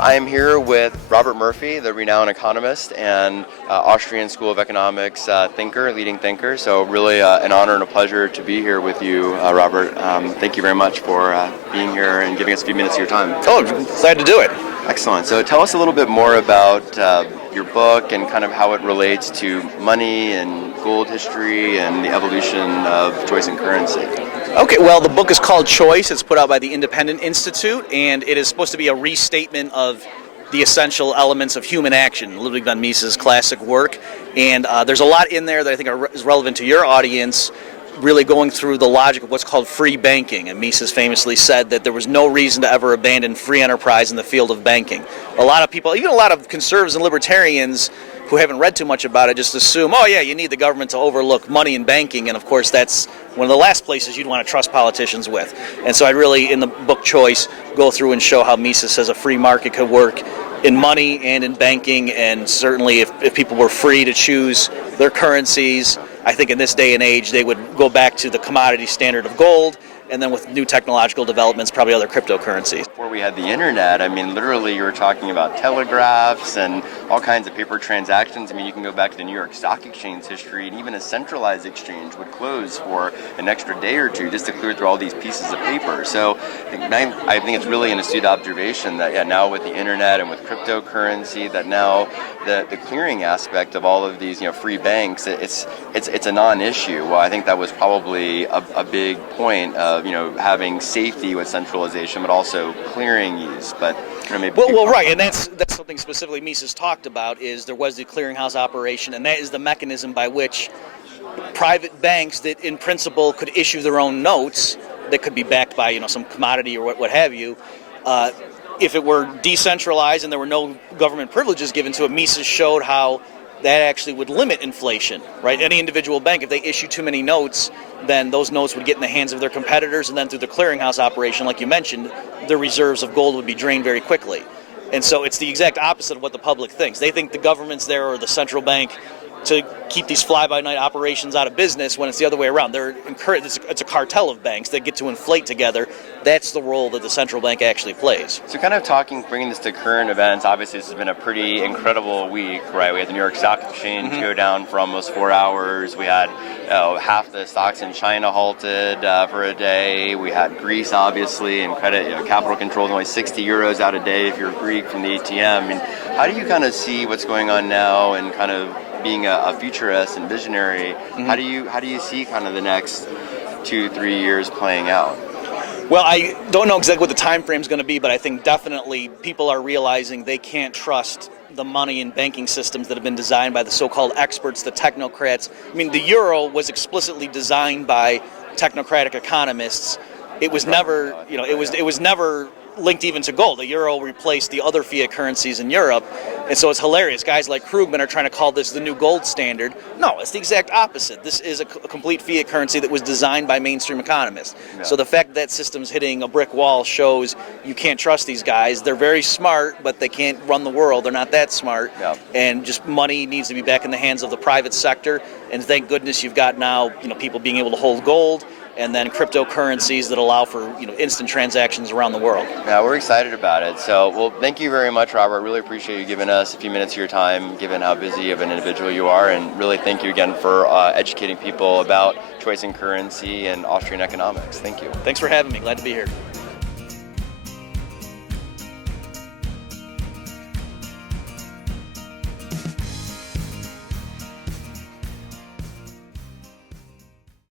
I am here with Robert Murphy, the renowned economist and Austrian School of Economics leading thinker. So really an honor and a pleasure to be here with you, Robert. Thank you very much for being here and giving us a few minutes of your time. Oh, glad to do it. Excellent. So tell us a little bit more about your book and kind of how it relates to money and gold history and the evolution of choice and currency. Okay, well, the book is called Choice. It's put out by the Independent Institute, and it is supposed to be a restatement of the essential elements of human action, Ludwig von Mises' classic work. And there's a lot in there that I think is relevant to your audience, really going through the logic of what's called free banking. And Mises famously said that there was no reason to ever abandon free enterprise in the field of banking. A lot of people, even a lot of conservatives and libertarians who haven't read too much about it, just assume, oh yeah, you need the government to overlook money in banking, and of course that's one of the last places you'd want to trust politicians with. And so I really, in the book Choice, go through and show how Mises says a free market could work in money and in banking, and certainly if people were free to choose their currencies, I think in this day and age they would go back to the commodity standard of gold, and then with new technological developments, probably other cryptocurrencies. Before we had the internet, I mean, literally you were talking about telegraphs and all kinds of paper transactions. I mean, you can go back to the New York Stock Exchange history, and even a centralized exchange would close for an extra day or two just to clear through all these pieces of paper. So I think it's really an astute observation that now with the internet and with cryptocurrency, that now the clearing aspect of all of these free banks, it's a non-issue. Well, I think that was probably a big point of having safety with centralization, but also clearing ease. But maybe well, right, and that's something specifically Mises talked about. Is there was the clearinghouse operation, and that is the mechanism by which private banks that in principle could issue their own notes that could be backed by some commodity or what have you. If it were decentralized and there were no government privileges given to it, Mises showed how that actually would limit inflation, right? Any individual bank, if they issue too many notes, then those notes would get in the hands of their competitors, and then through the clearinghouse operation, like you mentioned, their reserves of gold would be drained very quickly. And so it's the exact opposite of what the public thinks. They think the government's there, or the central bank, to keep these fly-by-night operations out of business, when it's the other way around. They're encouraged. It's a cartel of banks that get to inflate together. That's the role that the central bank actually plays. So kind of bringing this to current events, obviously this has been a pretty incredible week, right? We had the New York Stock Exchange go down for almost 4 hours. We had half the stocks in China halted for a day. We had Greece, obviously, and capital controls only 60 euros out a day if you're Greek from the ATM. I mean, how do you kind of see what's going on now, and kind of being a futurist and visionary, how do you see kind of the next 2-3 years playing out? Well, I don't know exactly what the time frame is going to be, but I think definitely people are realizing they can't trust the money and banking systems that have been designed by the so-called experts, the technocrats. I mean, the euro was explicitly designed by technocratic economists. It was never, it was never linked even to gold. The euro replaced the other fiat currencies in Europe, and so it's hilarious. Guys like Krugman are trying to call this the new gold standard. No, it's the exact opposite. This is a complete fiat currency that was designed by mainstream economists. Yeah. So the fact that system's hitting a brick wall shows you can't trust these guys. They're very smart, but they can't run the world. They're not that smart. Yeah. And just money needs to be back in the hands of the private sector. And thank goodness you've got now, people being able to hold gold, and then cryptocurrencies that allow for instant transactions around the world. Yeah, we're excited about it. So, well, thank you very much, Robert. Really appreciate you giving us a few minutes of your time, given how busy of an individual you are, and really thank you again for educating people about choice and currency and Austrian economics. Thank you. Thanks for having me. Glad to be here.